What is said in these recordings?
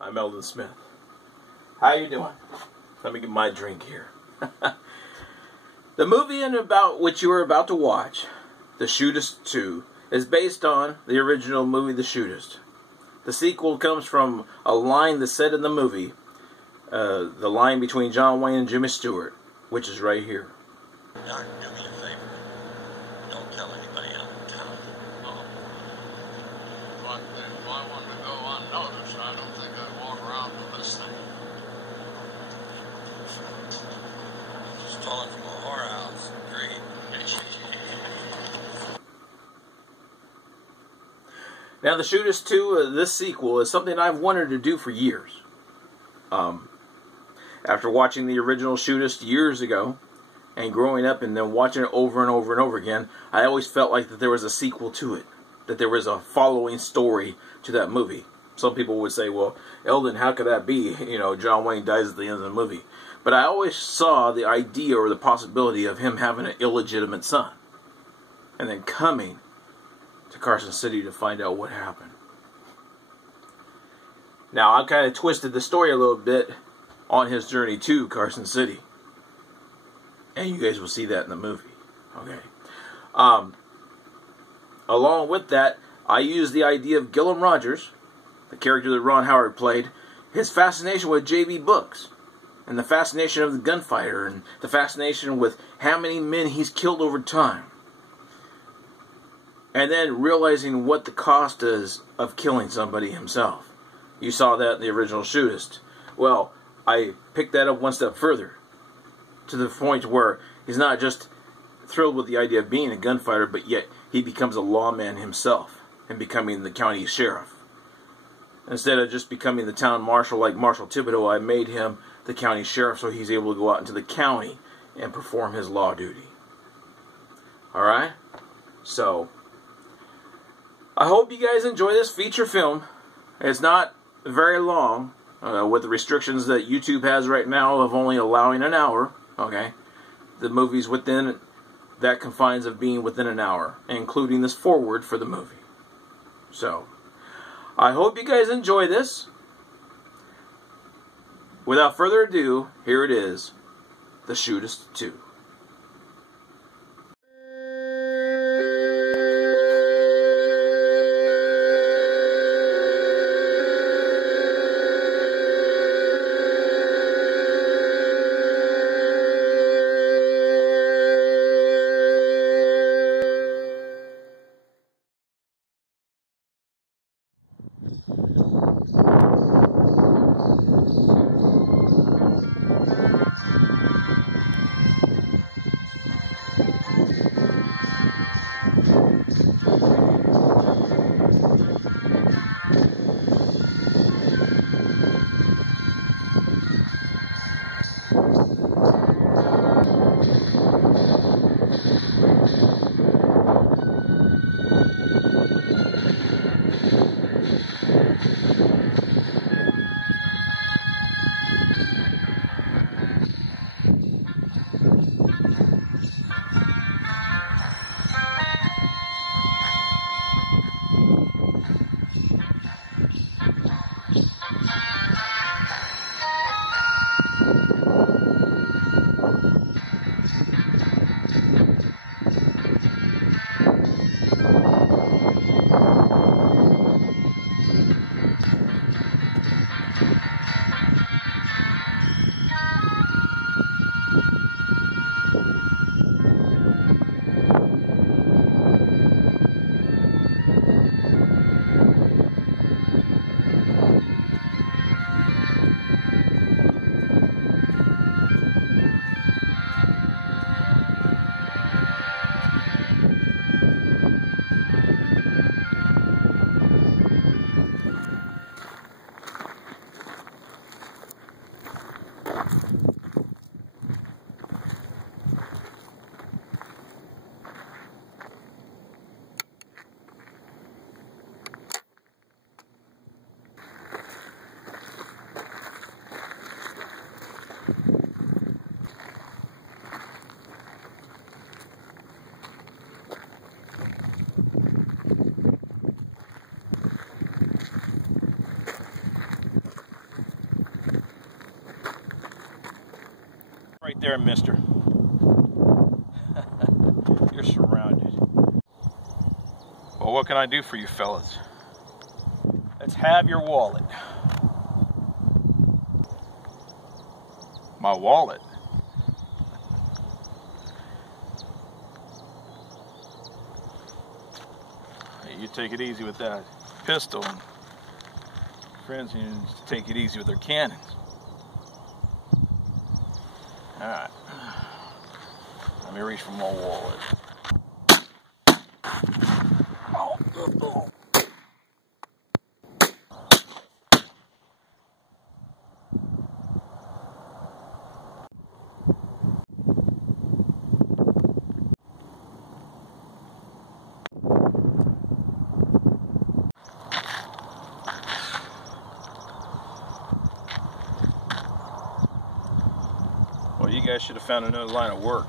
I'm Elden Smith. How you doing? Let me get my drink here. The movie about which you are about to watch, The Shootist 2, is based on the original movie The Shootist. The sequel comes from a line that's said in the movie, the line between John Wayne and Jimmy Stewart, which is right here. Doc, do me a favor. Don't tell anybody out in town. Oh. But if I wanted to go unnoticed, I don't think I'd walk around with this thing. Stolen from a whorehouse. Agreed. Now, The Shootist 2, this sequel, is something I've wanted to do for years. After watching the original Shootist years ago, and growing up and then watching it over and over and over again, I always felt like that there was a sequel to it. That there was a following story to that movie. Some people would say, well, Elden, how could that be? You know, John Wayne dies at the end of the movie. But I always saw the idea or the possibility of him having an illegitimate son. And then coming to Carson City to find out what happened. Now, I kind of twisted the story a little bit on his journey to Carson City. And you guys will see that in the movie. Okay. Along with that, I used the idea of Gillum Rogers, the character that Ron Howard played, his fascination with J.B. books, and the fascination of the gunfighter, and the fascination with how many men he's killed over time. And then realizing what the cost is of killing somebody himself. You saw that in the original Shootist. Well, I picked that up one step further, to the point where he's not just thrilled with the idea of being a gunfighter, but yet he becomes a lawman himself and becoming the county sheriff. Instead of just becoming the town marshal like Marshal Thibodeau, I made him the county sheriff so he's able to go out into the county and perform his law duty. Alright? So, I hope you guys enjoy this feature film. It's not very long, with the restrictions that YouTube has right now of only allowing an hour. Okay, the movie's within that confines of being within an hour, including this foreword for the movie. So, I hope you guys enjoy this. Without further ado, here it is, The Shootist 2. there, mister. You're surrounded. Well, what can I do for you fellas? Let's have your wallet. My wallet? Hey, you take it easy with that pistol. Friends, you just take it easy with their cannons. Alright. Let me reach for my wallet. Oh. Well, you guys should have found another line of work.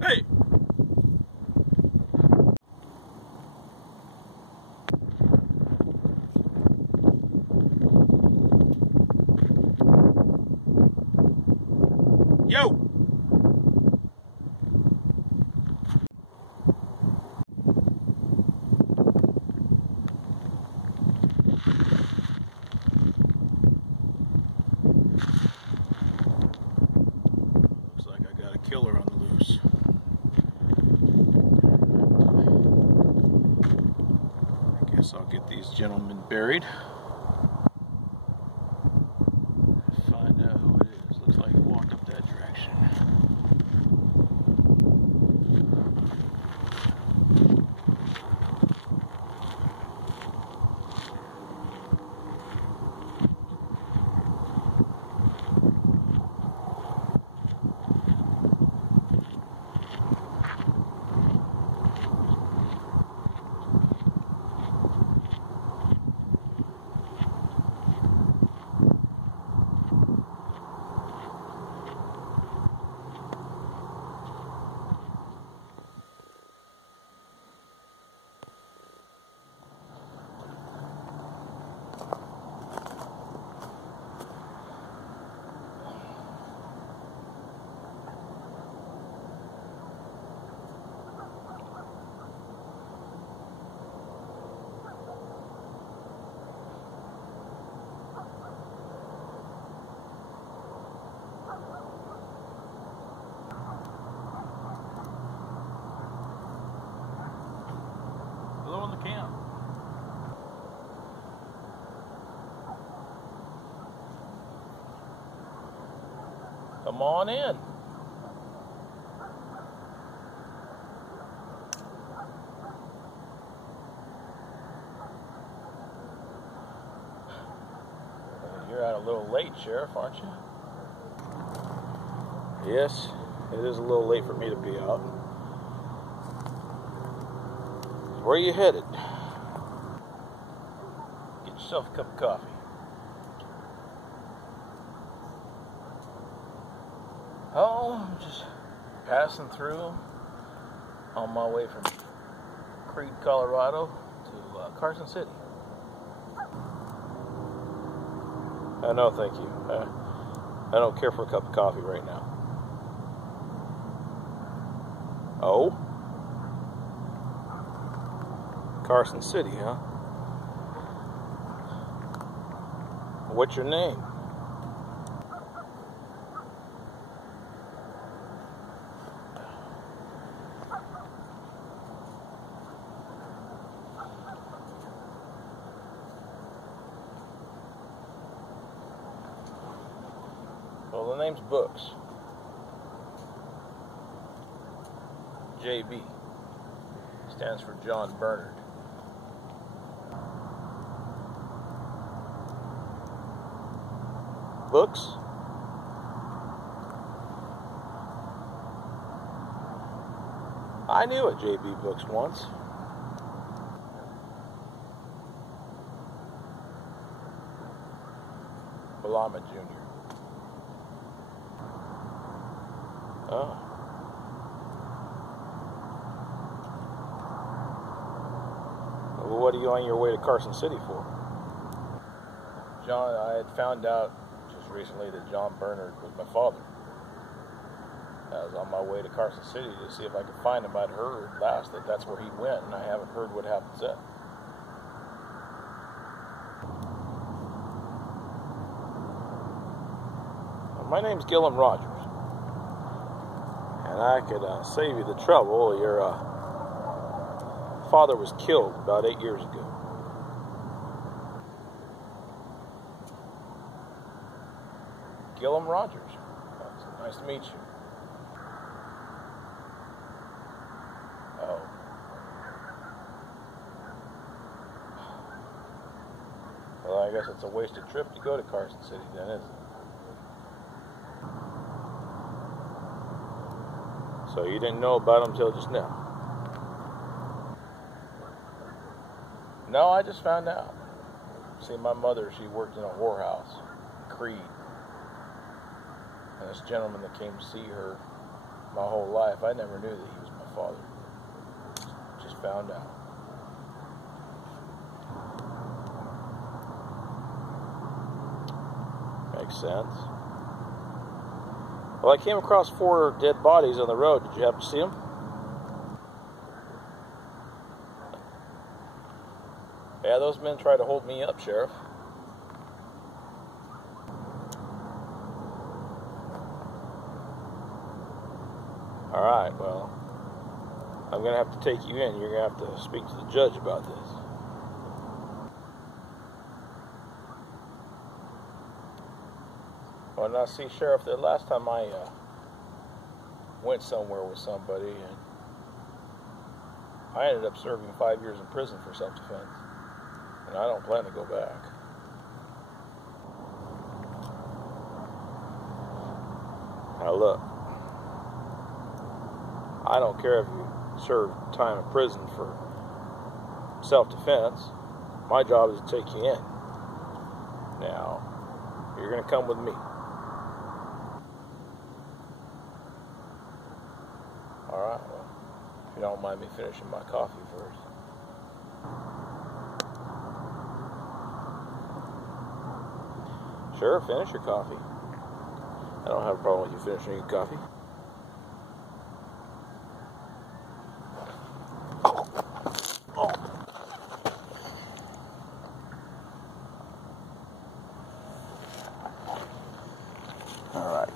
Hey! Yo! Looks like I got a killer on the loose. I guess I'll get these gentlemen buried. Find out who it is. Looks like he walked up that direction. Hello in the camp. Come on in. little late, Sheriff, aren't you? Yes, it is a little late for me to be out. Where are you headed? Get yourself a cup of coffee. Oh, I'm just passing through on my way from Creed, Colorado to Carson City. No, thank you. I don't care for a cup of coffee right now. Oh? Carson City, huh? What's your name? Well, the name's Books. JB. Stands for John Bernard. Books? I knew a JB Books once. Well, I'm a junior. Oh. Well, what are you on your way to Carson City for? John, I had found out just recently that John Bernard was my father. I was on my way to Carson City to see if I could find him. I'd heard last that that's where he went, and I haven't heard what happened since. Well, my name's Gillum Rogers. And I could save you the trouble. Your father was killed about 8 years ago. Gillum Rogers. Nice to meet you. Oh. Well, I guess it's a wasted trip to go to Carson City then, isn't it? So you didn't know about him until just now? No, I just found out. See, my mother, she worked in a whorehouse in Creed. And this gentleman that came to see her my whole life, I never knew that he was my father. Just found out. Makes sense. Well, I came across 4 dead bodies on the road. Did you happen to see them? Yeah, those men tried to hold me up, Sheriff. Alright, well, I'm going to have to take you in. You're going to have to speak to the judge about this. Well, now, see, Sheriff, the last time I went somewhere with somebody, and I ended up serving 5 years in prison for self-defense, and I don't plan to go back. Now, look, I don't care if you serve time in prison for self-defense. My job is to take you in. Now, you're going to come with me. Alright, well, if you don't mind me finishing my coffee first. Sure, finish your coffee. I don't have a problem with you finishing your coffee. Alright.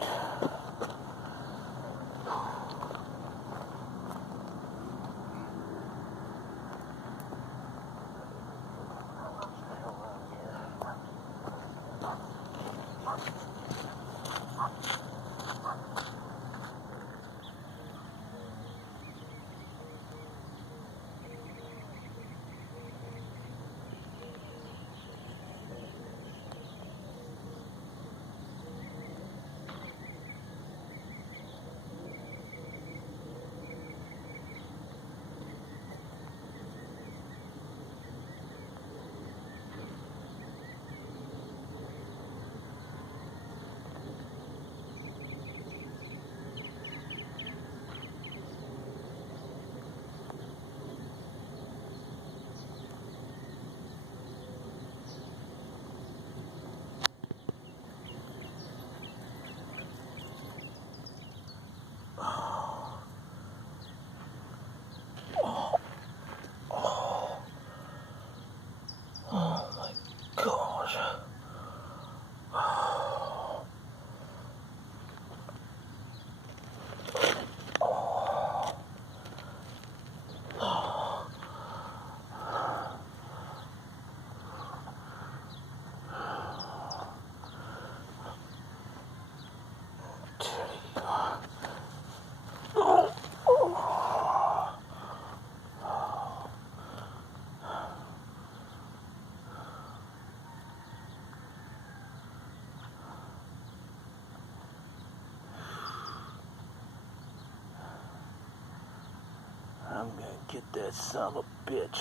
that son of a bitch.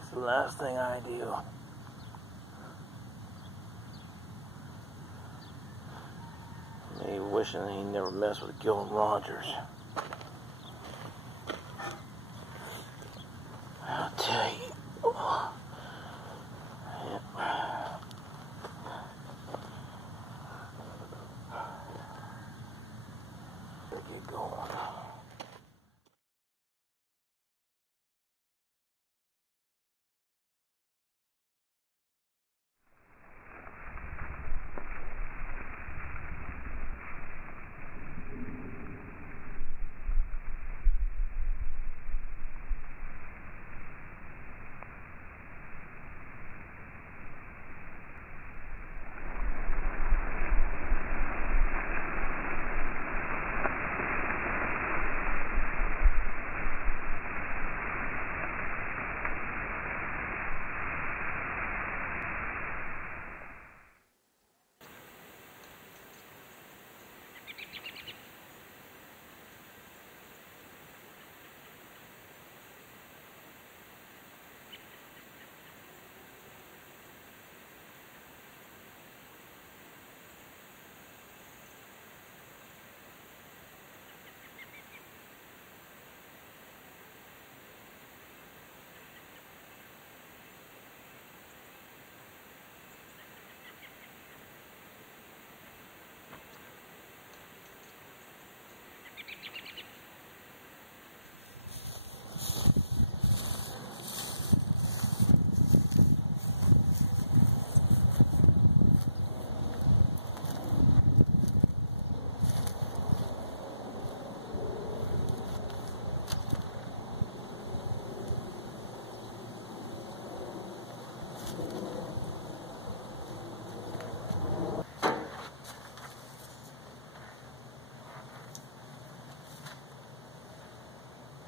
It's the last thing I do. Me wishing he never messed with Gillen Rogers. I'll tell you. Yep. Get going.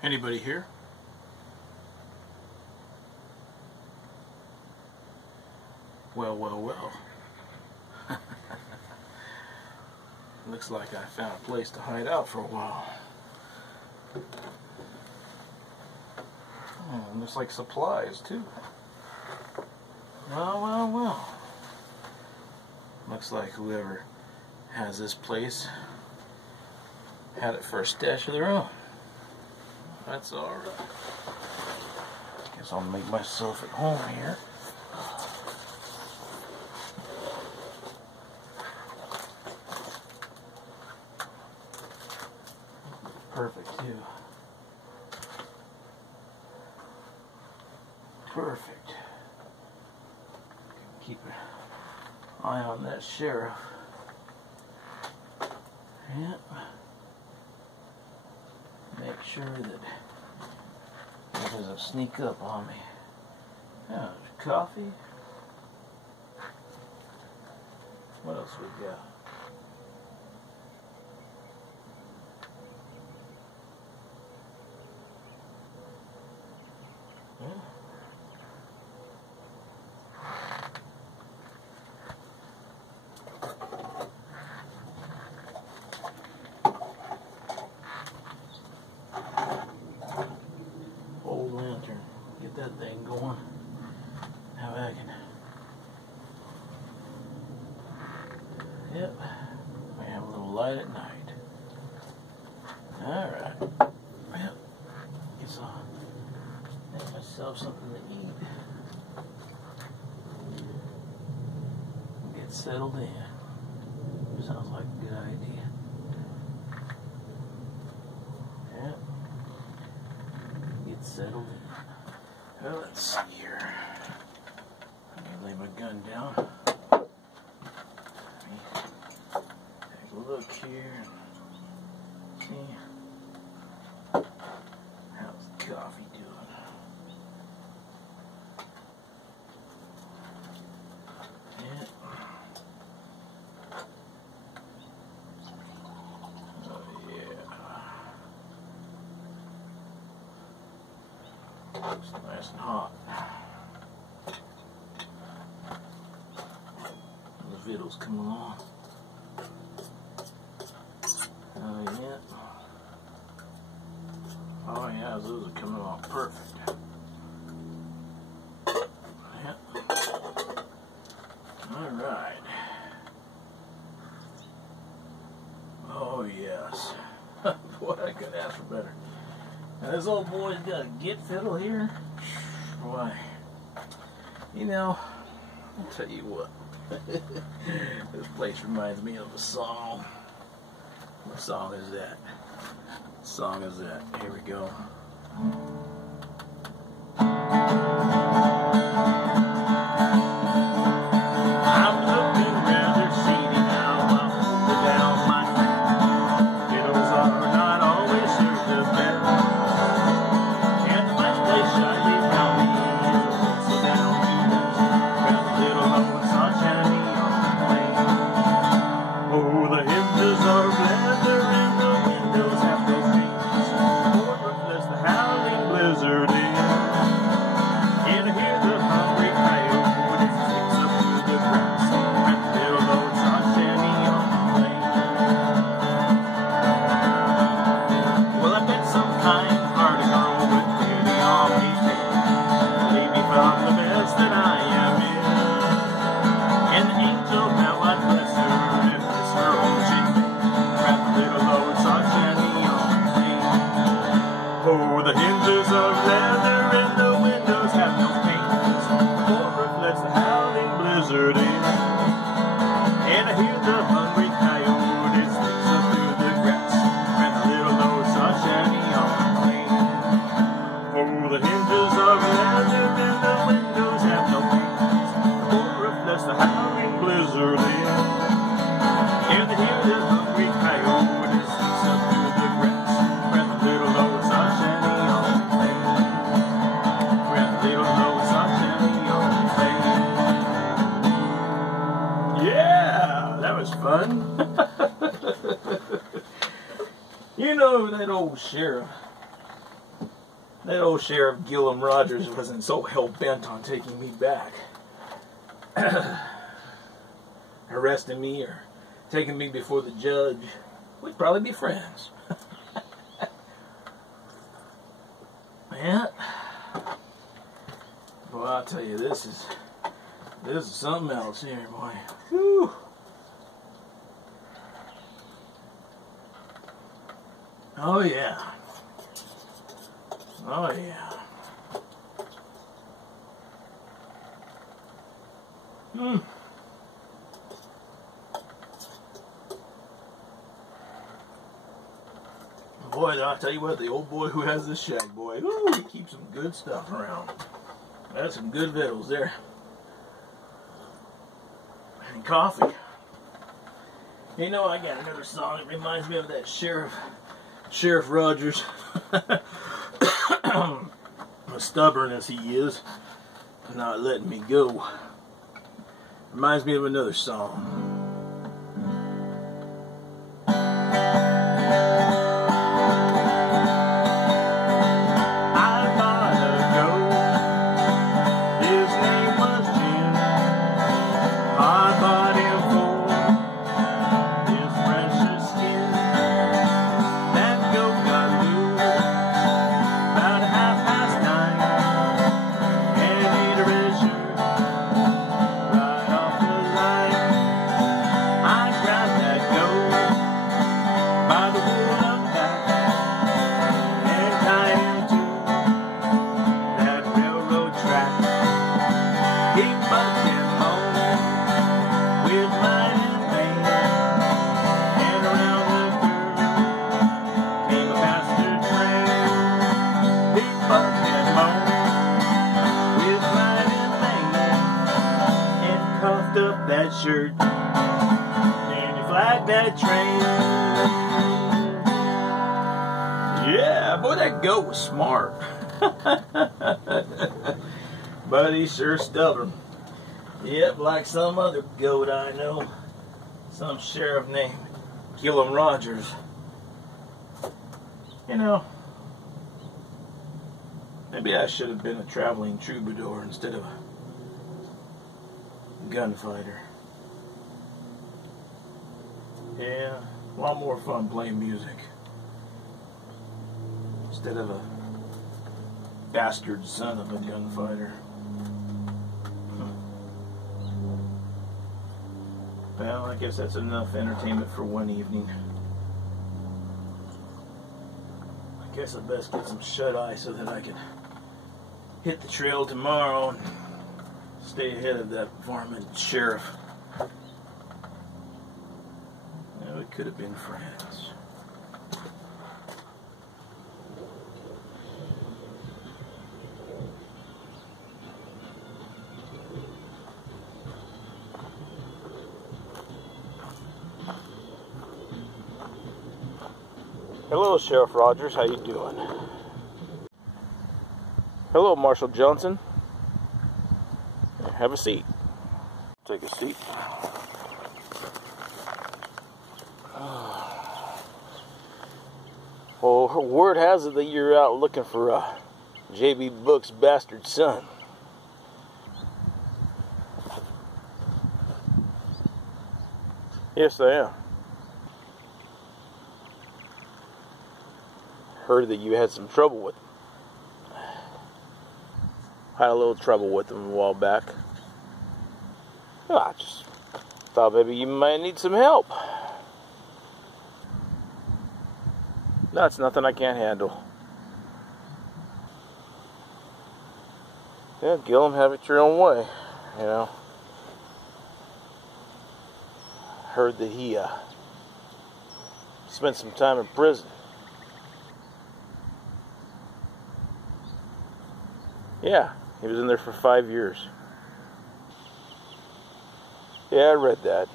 Anybody here? Well, well, well. Looks like I found a place to hide out for a while. Looks like supplies, too. Well, well, well. Looks like whoever has this place had it for a stash of their own. That's alright. Guess I'll make myself at home here. Perfect, too. Perfect. Keep an eye on that sheriff. Yep. Make sure that he doesn't sneak up on me. Now, coffee. What else we got? Old lantern. Get that thing going. Now I can. Yep. We have a little light at night. Alright. Well, guess I'll make myself something to eat. Get settled in. Sounds like a good idea. Yep. Get settled in. Well, let's see here. I'm gonna lay my gun down. Take a look here. See. How's the coffee doing? Yeah. Oh yeah. Looks nice and hot. The vittles come along. Oh yeah. Oh yeah, guys, those are coming along perfect. Yeah. Alright. Oh, yes. Boy, I couldn't ask for better. Now, this old boy's got a git fiddle here. Boy. You know, I'll tell you what. This place reminds me of a song. What song is that? What song is that? Here we go. I'm looking rather seedy now. I'll put down my hand. Fiddles are not always served the best. And the last place I leave now me is a pencil down to dust. Grab a little old sunshine on the plane. Oh, the hinges are leather and the windows have no panes. Or reflects the howling blizzard in. And I hear the hungry coyote when it sticks up through the grass. Grab a little old sunshine on the plane. Well, I bet some kind-hearted girl with pity on me too. Leave me from the mess that I am in. And the angel, now I bless her, and bless her own cheek. Grab a little old sunshine on the plane. Oh, the hinges are leather and the windows have no panes. The floor reflects the howling blizzard in. And I hear the hungry coyote sneaks up through the grass. Grab a little old sunshine on the plane. Oh, the hinges are leather and the windows have no panes. The floor reflects the howling blizzard in. And I hear the hungry coyote sneaks up through the grass. Grab a little old sunshine on the plane. Grab a little old sunshine on the plane. Yeah, that was fun. You know, that old sheriff Gillum Rogers wasn't so hell-bent on taking me back. Arresting me or taking me before the judge. We'd probably be friends. Yeah. Well, I'll tell you, this is something else here, boy. Whew. Oh yeah. Oh yeah. Boy, I'll tell you what, the old boy who has this shack, boy, ooh, he keeps some good stuff around. That's some good victuals there. And coffee. You know, I got another song that reminds me of that Sheriff Rogers. As stubborn as he is, not letting me go. Reminds me of another song. That shirt and you flag that train. Yeah, boy, that goat was smart. But he's sure stubborn. Yep, like some other goat I know. Some sheriff named Gillum Rogers. You know, maybe I should have been a traveling troubadour instead of a gunfighter. Yeah, a lot more fun playing music instead of a bastard son of a gunfighter. Well, I guess that's enough entertainment for one evening. I guess I best get some shut-eye so that I can hit the trail tomorrow and stay ahead of that varmint sheriff. Now, it could have been friends. Hello, Sheriff Rogers. How you doing? Hello, Marshal Johnson. Have a seat. Take a seat. Well, word has it that you're out looking for J.B. Book's bastard son. Yes, I am. Heard that you had some trouble with him. Had a little trouble with him a while back. I just thought maybe you might need some help. No, it's nothing I can't handle. Yeah, Gillum, have it your own way, you know. Heard that he spent some time in prison. Yeah, he was in there for 5 years. Yeah, I read that.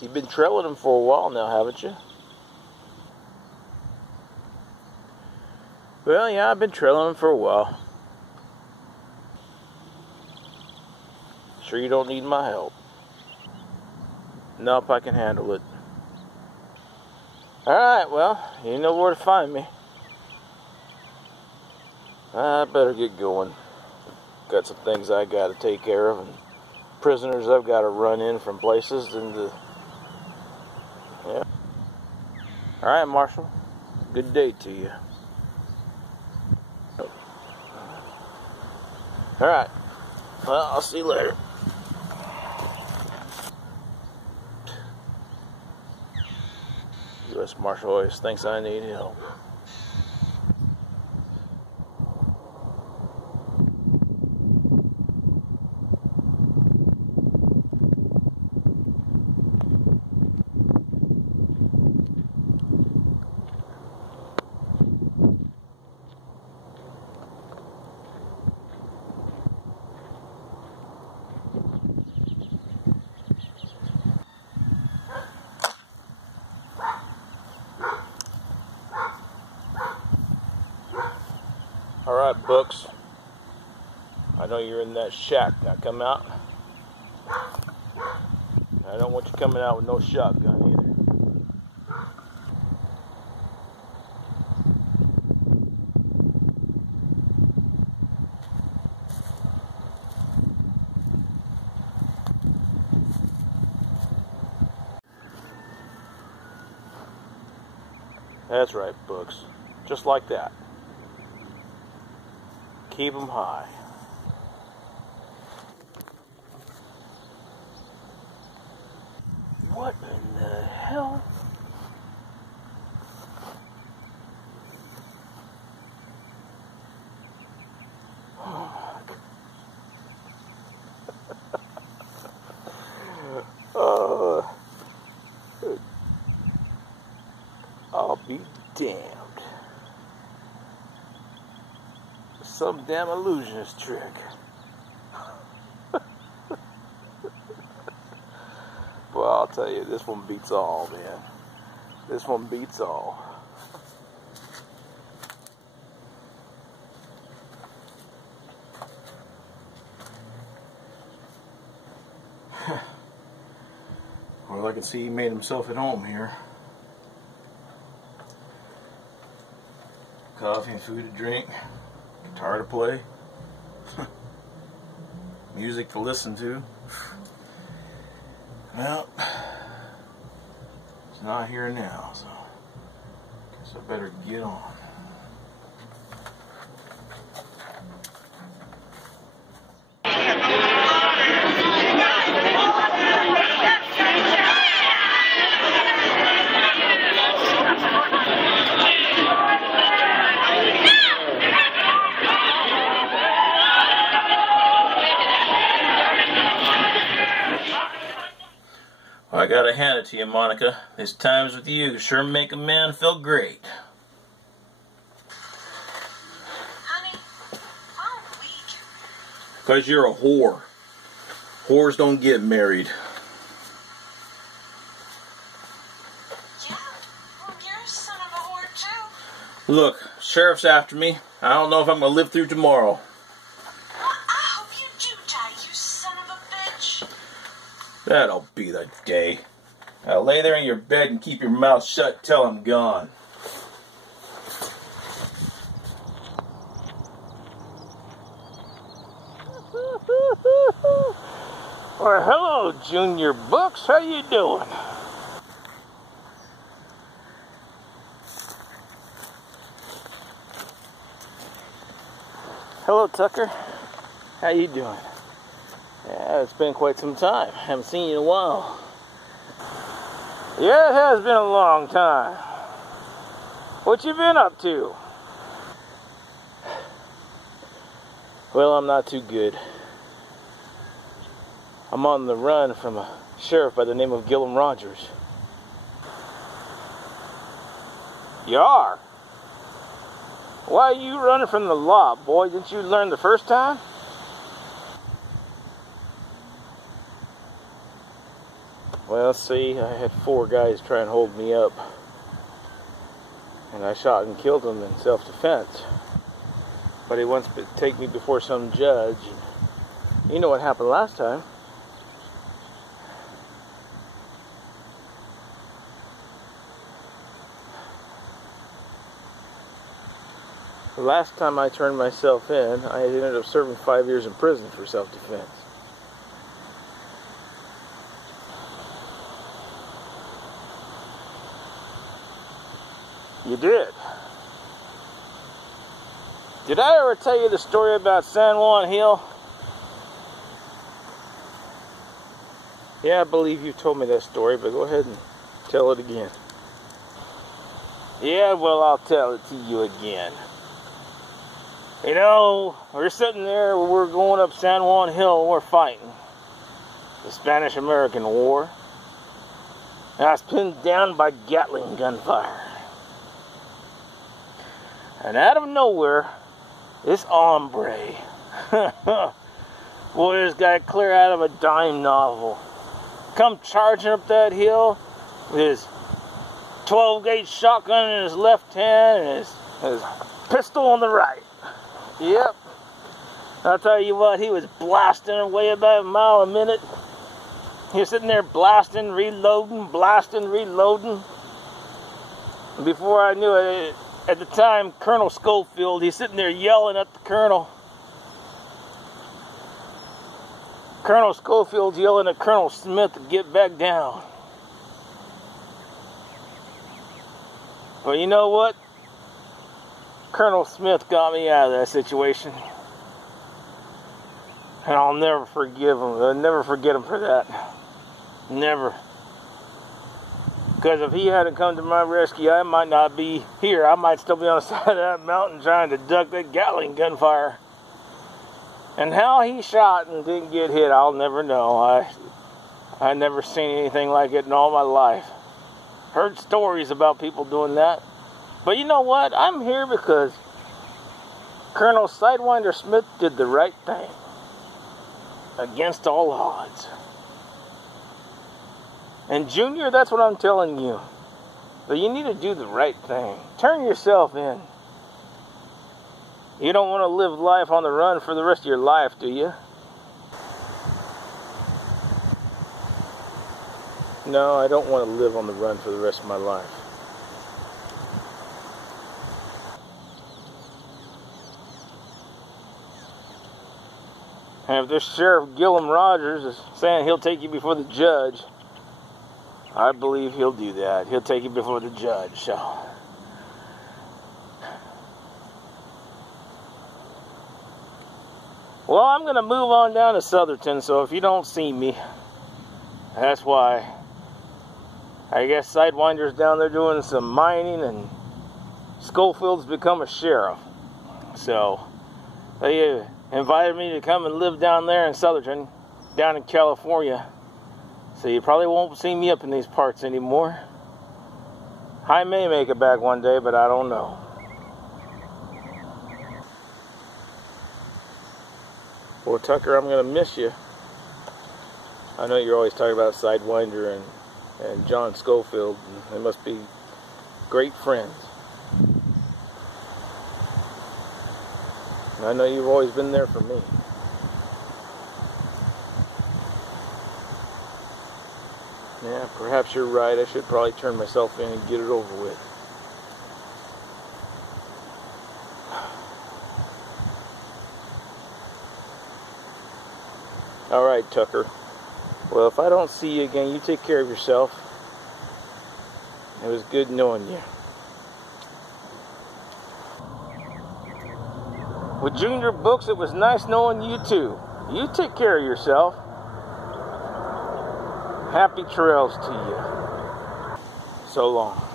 You've been trailing him for a while now, haven't you? Well, yeah, I've been trailing him for a while. Sure you don't need my help? Nope, I can handle it. Alright, well, you know where to find me. I better get going. Got some things I gotta take care of, and prisoners I've gotta run in from places, and yeah. Alright, Marshal. Good day to you. Alright. Well, I'll see you later. U.S. Marshal always thinks I need help. Alright, Books. I know you're in that shack. Now come out. I don't want you coming out with no shotgun either. That's right, Books. Just like that. Keep them high. What in the hell? I'll be damned. Some damn illusionist trick. Well, I'll tell you, this one beats all, man. This one beats all. Well, I can see he made himself at home here. Coffee and food to drink. Guitar to play. Music to listen to. Well, it's not here now, so guess I better get on. I gotta hand it to you, Monica. These times with you sure make a man feel great. Honey, why don't we get married? 'Cause you're a whore. Whores don't get married. Yeah, well, you're a son of a whore, too. Look, sheriff's after me. I don't know if I'm gonna live through tomorrow. Well, I hope you do die, you son of a bitch. That'll be the day. Now lay there in your bed and keep your mouth shut till I'm gone. Well, hello, Junior Bucks. How you doing? Hello, Tucker. How you doing? Yeah, it's been quite some time. Haven't seen you in a while. Yeah, it has been a long time. What you been up to? Well, I'm not too good. I'm on the run from a sheriff by the name of Gillum Rogers. You are? Why are you running from the law, boy? Didn't you learn the first time? Well, see, I had 4 guys try and hold me up. And I shot and killed them in self-defense. But he wants to take me before some judge. And you know what happened last time. The last time I turned myself in, I ended up serving 5 years in prison for self-defense. You did. Did I ever tell you the story about San Juan Hill? Yeah, I believe you told me that story, but go ahead and tell it again. Yeah, well, I'll tell it to you again. You know, we're sitting there, we're going up San Juan Hill, we're fighting the Spanish-American War. And I was pinned down by Gatling gunfire. And out of nowhere, this hombre, boy, this guy clear out of a dime novel, come charging up that hill with his 12-gauge shotgun in his left hand and his pistol on the right. Yep. I'll tell you what, he was blasting away about a mile a minute. He was sitting there blasting, reloading, blasting, reloading. And before I knew it, at the time, Colonel Schofield, he's sitting there yelling at the colonel. Colonel Schofield's yelling at Colonel Smith to get back down. But you know what? Colonel Smith got me out of that situation. And I'll never forgive him. I'll never forget him for that. Never. Because if he hadn't come to my rescue, I might not be here. I might still be on the side of that mountain trying to duck that Gatling gunfire. And how he shot and didn't get hit, I'll never know. I never seen anything like it in all my life. Heard stories about people doing that. But you know what? I'm here because Colonel Sidewinder Smith did the right thing. Against all odds. And Junior, that's what I'm telling you. That you need to do the right thing. Turn yourself in. You don't want to live life on the run for the rest of your life, do you? No, I don't want to live on the run for the rest of my life. And if this Sheriff Gillum Rogers is saying he'll take you before the judge, I believe he'll do that. He'll take it before the judge, so. Well, I'm going to move on down to Southerton, so if you don't see me, that's why. I guess Sidewinder's down there doing some mining, and Schofield's become a sheriff. So, they invited me to come and live down there in Southerton, down in California. So you probably won't see me up in these parts anymore. I may make it back one day, but I don't know. Well, Tucker, I'm going to miss you. I know you're always talking about Sidewinder and John Schofield. And they must be great friends. And I know you've always been there for me. Yeah, perhaps you're right. I should probably turn myself in and get it over with. All right, Tucker. Well, if I don't see you again, you take care of yourself. It was good knowing you. With Junior Books, it was nice knowing you too. You take care of yourself. Happy trails to you. So long.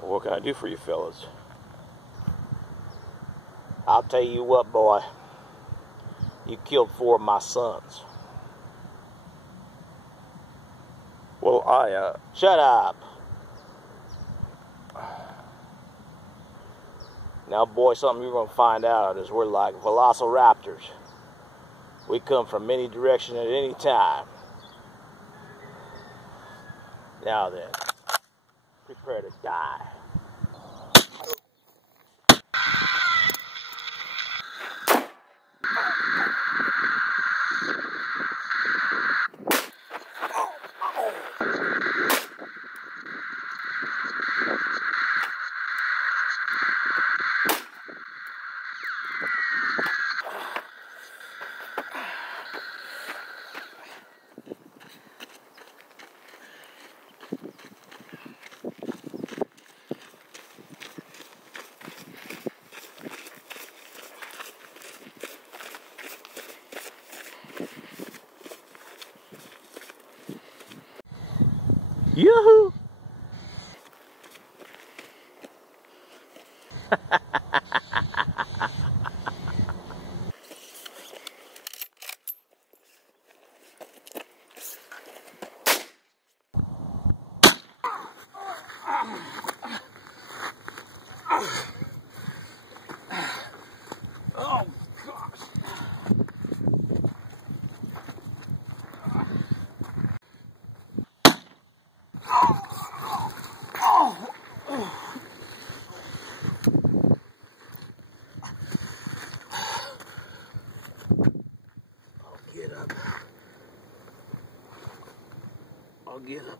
What can I do for you fellas? I'll tell you what, boy. You killed 4 of my sons. Well, Shut up. Now, boy, something you're going to find out is we're like velociraptors. We come from any direction at any time. Now then, prepare to die. Yoo-hoo! Oh, gosh. I'll get up.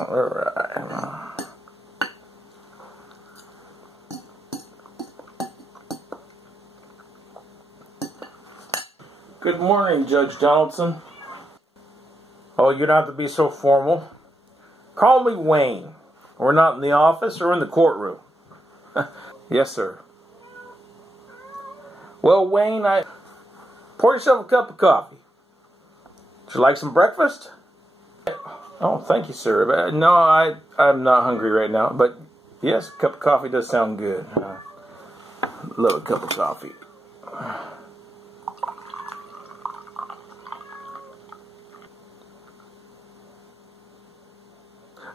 Alright. Good morning, Judge Donaldson. Oh, you don't have to be so formal. Call me Wayne. We're not in the office or in the courtroom. Yes, sir. Well, Wayne, pour yourself a cup of coffee. Would you like some breakfast? Oh, thank you, sir. No, I'm not hungry right now, but yes, a cup of coffee does sound good. Love a cup of coffee.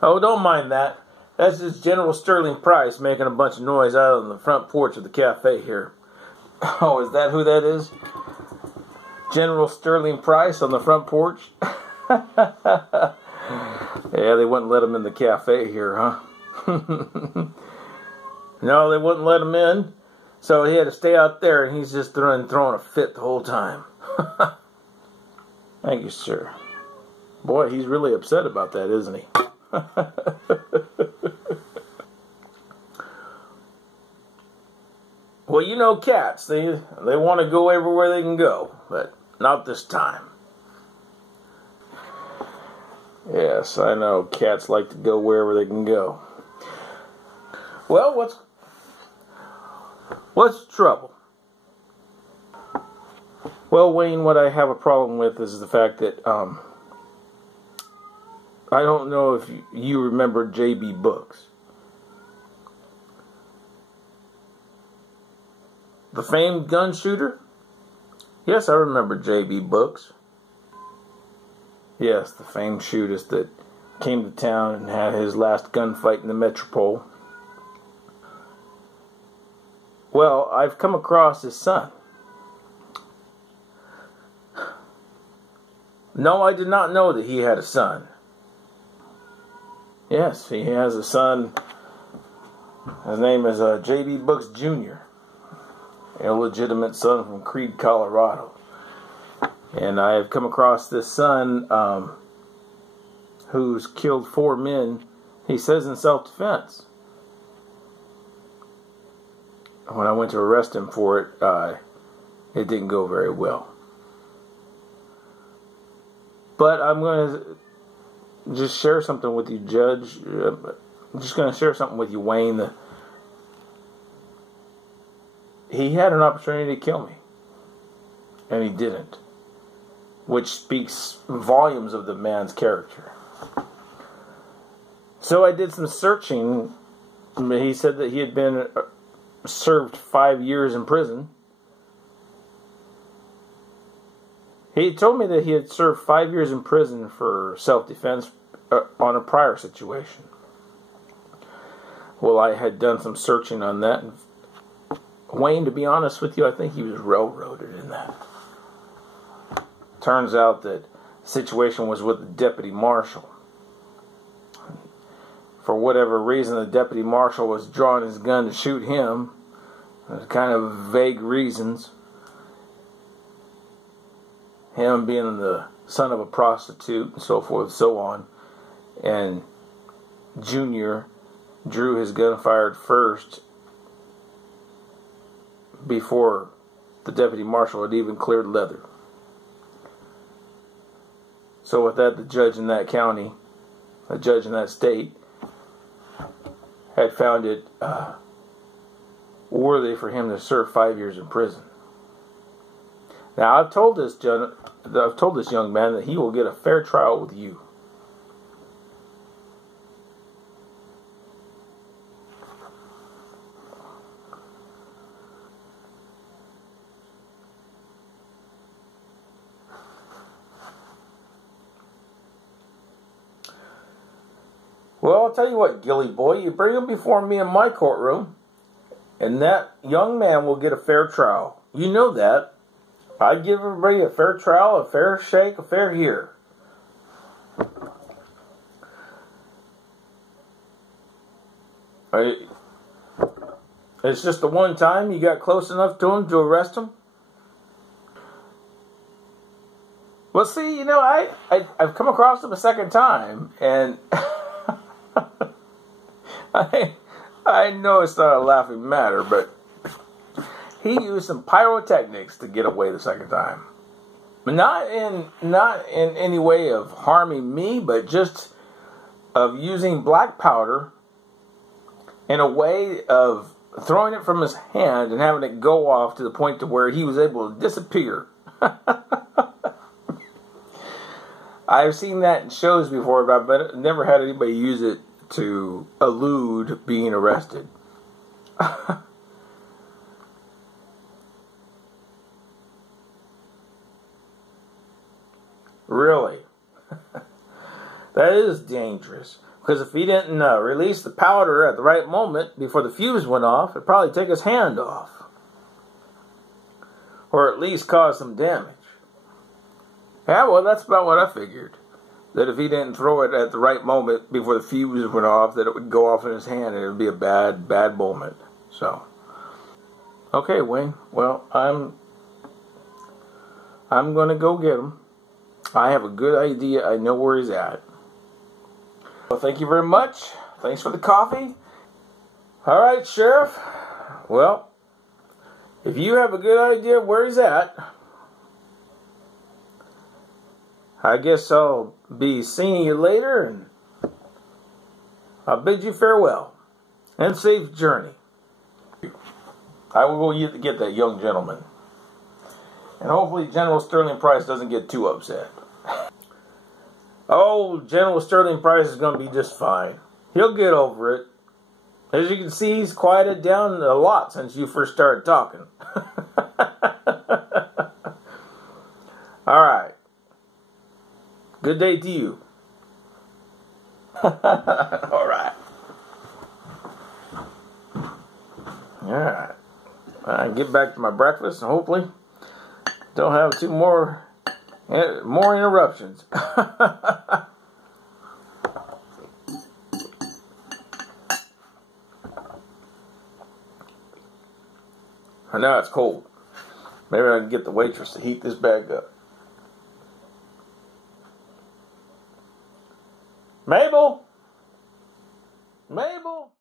Oh, don't mind that. That's just General Sterling Price making a bunch of noise out on the front porch of the cafe here. Oh, is that who that is? General Sterling Price on the front porch? Yeah, they wouldn't let him in the cafe here, huh? No, they wouldn't let him in. So he had to stay out there, and he's just throwing a fit the whole time. Thank you, sir. Boy, he's really upset about that, isn't he? Well, you know cats. They want to go everywhere they can go, but not this time. Yes, I know cats like to go wherever they can go. Well, what's the trouble? Well, Wayne, what I have a problem with is the fact that I don't know if you remember J.B. Books. The famed gun shooter? Yes, I remember J.B. Books. Yes, the famed shootist that came to town and had his last gunfight in the Metropole. Well, I've come across his son. No, I did not know that he had a son. Yes, he has a son. His name is J.B. Books Jr., an illegitimate son from Creede, Colorado. And I have come across this son who's killed 4 men, he says, in self-defense. When I went to arrest him for it, it didn't go very well. But I'm going to just share something with you, Judge. I'm just going to share something with you, Wayne. He had an opportunity to kill me, and he didn't, which speaks volumes of the man's character. So I did some searching. He said that he had been served 5 years in prison. He told me that he had served 5 years in prison for self-defense on a prior situation. Well, I had done some searching on that. And Wayne, to be honest with you, I think he was railroaded in that. Turns out that the situation was with the deputy marshal. For whatever reason, the deputy marshal was drawing his gun to shoot him. There's kind of vague reasons. Him being the son of a prostitute and so forth and so on. And Junior drew his gun fired first before the deputy marshal had even cleared leather. So with that, the judge in that county, the judge in that state, had found it worthy for him to serve 5 years in prison. Now, I've told this young man that he will get a fair trial with you. Well, I'll tell you what, Gilly boy, you bring him before me in my courtroom, and that young man will get a fair trial. You know that. I give everybody a fair trial, a fair shake, a fair hear. It's just the one time you got close enough to him to arrest him? Well, see, you know, I've come across him a second time, and I know it's not a laughing matter, but he used some pyrotechnics to get away the second time. Not in any way of harming me, but just of using black powder in a way of throwing it from his hand and having it go off to the point to where he was able to disappear. I've seen that in shows before, but I've never had anybody use it to elude being arrested. Really? That is dangerous. Because if he didn't release the powder at the right moment before the fuse went off, it'd probably take his hand off. Or at least cause some damage. Yeah, well, that's about what I figured. That if he didn't throw it at the right moment before the fuse went off, that it would go off in his hand and it would be a bad, bad moment. So, okay, Wayne. Well, I'm going to go get him. I have a good idea. I know where he's at. Well, thank you very much. Thanks for the coffee. All right, Sheriff. Well, if you have a good idea where he's at, I guess I'll be seeing you later, and I'll bid you farewell and safe journey. I will go get that young gentleman. And hopefully General Sterling Price doesn't get too upset. Oh, General Sterling Price is going to be just fine. He'll get over it. As you can see, he's quieted down a lot since you first started talking. Alright. Good day to you. Alright. Alright. I get back to my breakfast and hopefully don't have two more interruptions. I know it's cold. Maybe I can get the waitress to heat this bag up. Mabel? Mabel?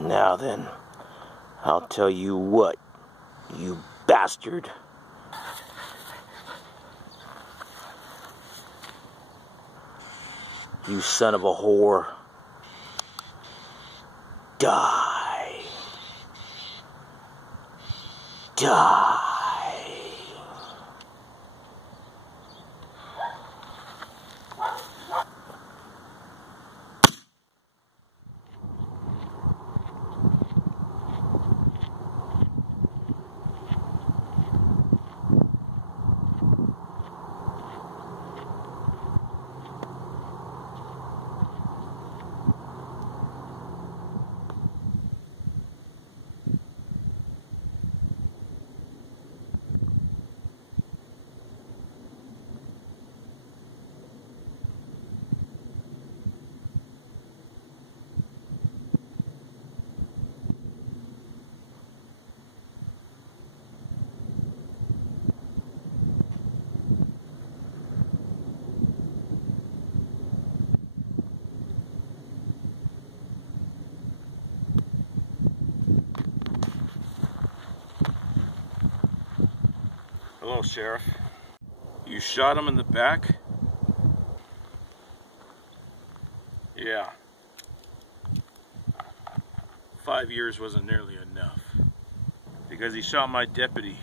Now then, I'll tell you what, you bastard. You son of a whore. Die. Die. Well, Sheriff, you shot him in the back? Yeah. 5 years wasn't nearly enough. Because he shot my deputy